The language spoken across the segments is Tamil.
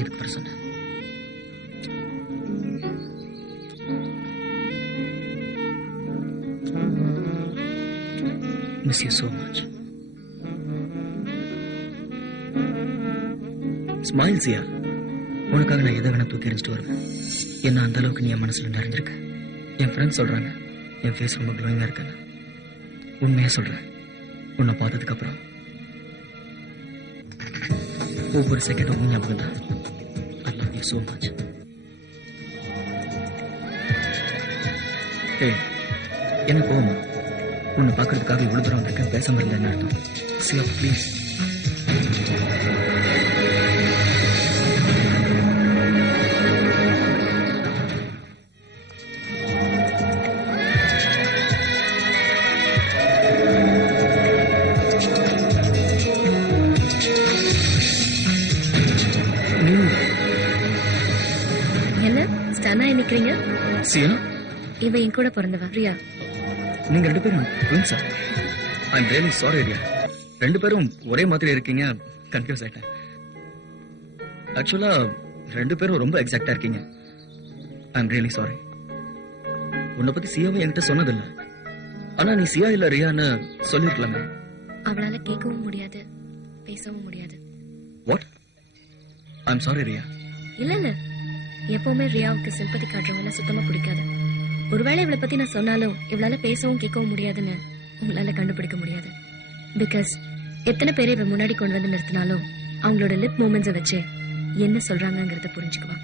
இதுக்கு பிறகு சொன்ன miss you so much smile Siya உனக்காக நான் எதை வேணா தூக்கி எறிஞ்சிட்டு வருவேன். என்ன அந்த அளவுக்கு நீ என் மனசுல நிறைஞ்சிருக்க? என் ஃப்ரெண்ட்ஸ் சொல்றாங்க என் ஃபேஸ் ரொம்ப க்ளோயிங்கா இருக்குன்னு. உண்மையா சொல்றேன். உன்னை பார்த்ததுக்கு அப்புறம் ஒவ்வொரு செகண்டும் ஞாபகம் தான். ஐ லவ் யூ ஏய் என்ன கோவமா? உன்னை பார்க்கறதுக்காக இவ்வளோ தூரம் வந்திருக்கேன் பேசாம இருந்த என்ன அர்த்தம்? சிவா ப்ளீஸ் ஸ்டன்னா நிக்கிறீங்க சியா இவ என் கூட பிறந்தவா. ரியா நீங்க ரெண்டு பேரும் ட்வின்ஸா I am really sorry Riya ரெண்டு பேரும் ஒரே மாதிரி இருக்கீங்க. கன்ஃபியூஸ் ஆயிட்டேன். ஆக்சுவலா ரெண்டு பேரும் ரொம்ப எக்ஸாக்டா இருக்கீங்க. ஐ எம் ரியலி சாரி உன்னை பத்தி சியாவை என்கிட்ட சொன்னதில்ல. ஆனா நீ சியா இல்ல ரியான்னு சொல்லிருக்கலாமே. அவளால கேட்கவும் முடியாது பேசவும் முடியாது. What I am sorry Riya இல்ல இல்ல. எப்பவுமே ரியாவுக்கு சிம்பத்தி காட்டுறவங்கள சுத்தமா பிடிக்காது. ஒருவேளை இவளை பத்தி நான் சொன்னாலும் இவளால பேசவும் கேட்கவும் முடியாதுன்னு உங்களால கண்டுபிடிக்க முடியாது. பிகாஸ் எத்தனை பேரை இவ முன்னாடி கொண்டு வந்து நிறுத்தினாலும் அவங்களோட லிப் மூமெண்ட்ஸை வச்சு என்ன சொல்றாங்கிறத புரிஞ்சுக்குவான்.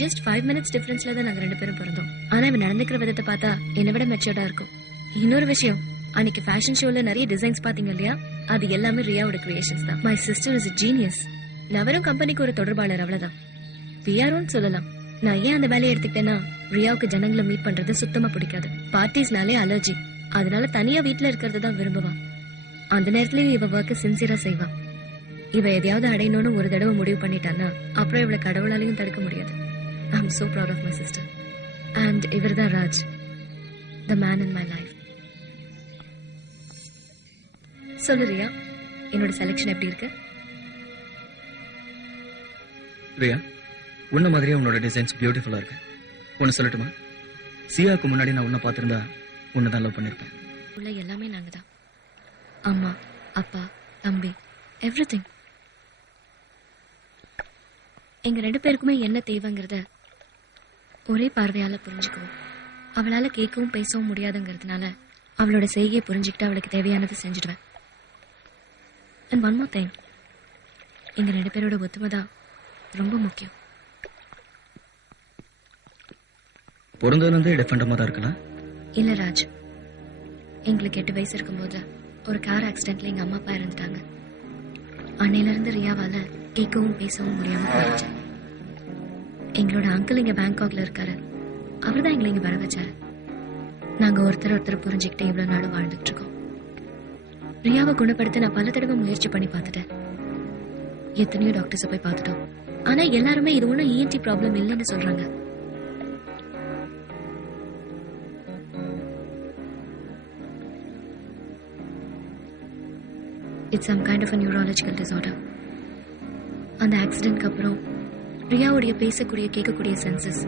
ஜஸ்ட் ஃபைவ் மினிட்ஸ் டிஃபரன்ஸ்ல தான் நாங்க ரெண்டு பேரும் பிறந்தோம். ஆனா இவன் நடந்துக்கிற விதத்தை பார்த்தா என்னை விட மெச்சூர்டா இருக்கும். இன்னொரு விஷயம் அன்னைக்கு ஃபேஷன் ஷோல நிறைய டிசைன்ஸ் பாத்தீங்க இல்லையா? அது எல்லாமே ரியாவோட கிரியேஷன்ஸ் தான். மை சிஸ்டர் இஸ் ஜீனியஸ் நவரும் கம்பெனிக்கு ஒரு தொடர்பாளர் அவ்வளவுதான். பிஆர்ஓன்னு சொல்லலாம் நான் ஏன் அந்த வேலையை எடுத்துக்கிட்டேன்னா ரியாவுக்கு ஜனங்களை மீட் பண்றது சுத்தமா பிடிக்காது. பார்ட்டிஸ்னாலே அலர்ஜி அதனால தனியா வீட்ல இருக்கிறது தான் விரும்புவான். அந்த நேரத்துலயும் இவ ஒர்க்க சின்சியரா செய்வா. இவ எதையாவது அடையணும்னு ஒரு தடவை முடிவு பண்ணிட்டான்னா அப்புறம் இவளை கடவுளாலையும் தடுக்க முடியாது. I am so proud of my sister and இவர் தான் Raj the man in my life சொல்லு ரியா என்னோட செலெக்ஷன் எப்படி இருக்கு? ரியா? உன்ன மாதிரியே உன்னோட டிசைன்ஸ் பியூட்டிஃபுல்லா இருக்கு. ஒன்று சொல்லட்டுமா? சியாவுக்கு முன்னாடி நான் உன்னை பார்த்திருந்தா உன்னை தான் லவ் பண்ணிருப்பேன். உள்ள எல்லாமே நாங்கள் தான் அம்மா அப்பா தம்பி எவ்ரிதிங் எங்க ரெண்டு பேருக்குமே என்ன தேவைங்கிறத ஒரே பார்வையால புரிஞ்சுக்குவோம். அவளால கேட்கவும் பேசவும் முடியாதுங்கிறதுனால அவளோட செய்கையை புரிஞ்சுக்கிட்டு அவளுக்கு தேவையானதை செஞ்சுடுவேன். அண்ட் ஒன் மோர் திங் எங்க ரெண்டு பேரோட ஒத்துமை தான் ரொம்ப முக்கியம். பிறந்ததுலேருந்தே டிஃபெண்டமாக தான் இருக்கலாம் இல்லை ராஜ். எங்களுக்கு எட்டு வயசு இருக்கும்போது ஒரு கார் ஆக்சிடென்ட்ல எங்கள் அம்மா அப்பா இறந்துட்டாங்க. அன்னையிலேருந்து ரியாவால் கேட்கவும் பேசவும் முடியாமல் போயிடுச்சு. எங்களோட அங்கிள் இங்கே பேங்காக்ல இருக்காரு. அவர்தான் எங்களை இங்கே வர வச்சாரு. நாங்கள் ஒருத்தர் ஒருத்தர் புரிஞ்சுக்கிட்டு இவ்வளோ நாளும் வாழ்ந்துட்டு இருக்கோம். ரியாவை குணப்படுத்த நான் பல தடவை முயற்சி பண்ணி பார்த்துட்டேன். எத்தனையோ டாக்டர்ஸை போய் பார்த்துட்டோம். ஆனால் எல்லாருமே இது ஒன்றும் இஎன்டி ப்ராப்ளம் இல்லைன்னு சொல்கிறாங்க it's some kind of a neurological disorder அந்த ஆக்சிடென்ட்க்கு அப்புறம் ரியாவுடைய பேசக்கூடிய கேட்கக்கூடிய சென்சஸ்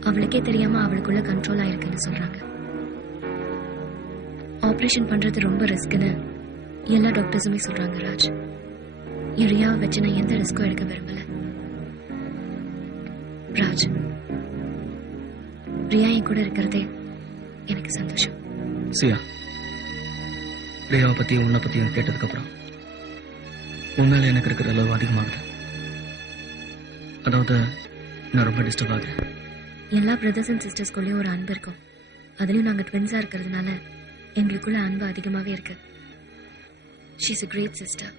அவளுக்கே தெரியாம அவளுக்குள்ள கண்ட்ரோல் ஆயிருக்குன்னு சொல்றாங்க. ஆப்ரேஷன் பண்றது ரொம்ப ரிஸ்க்குன்னு எல்லா டாக்டர்ஸுமே சொல்றாங்க ராஜ். என் ரியாவை வச்சு நான் எந்த ரிஸ்க்கும் எடுக்க விரும்பல? ராஜ் ரியா என் கூட இருக்கிறதே எனக்கு சந்தோஷம். சியா. லேயாவை பற்றியும் உன்னை பற்றியும் கேட்டதுக்கப்புறம் உண்மையில எனக்கு இருக்கிற அளவு அதிகமாகுது. அதாவது நான் ரொம்ப டிஸ்டர்ப் ஆகுறேன் எல்லா பிரதர்ஸ் அண்ட் சிஸ்டர்ஸ்குள்ளேயும் ஒரு அன்பு இருக்கும். அதுலயும் நாங்க ட்வின்ஸா இருக்கிறதுனால எங்களுக்குள்ள அன்பு அதிகமாவே இருக்கு. ஷீஸ் அ கிரேட் சிஸ்டர்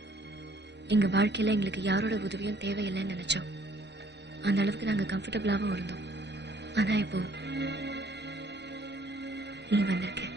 எங்க வாழ்க்கையில எங்களுக்கு யாரோட உதவியும் தேவையில்லைன்னு நினைச்சோம். அந்த அளவுக்கு நாங்க கம்ஃபர்டபுளாகவும் இருந்தோம். ஆனால் இப்போ நீ வந்திருக்க.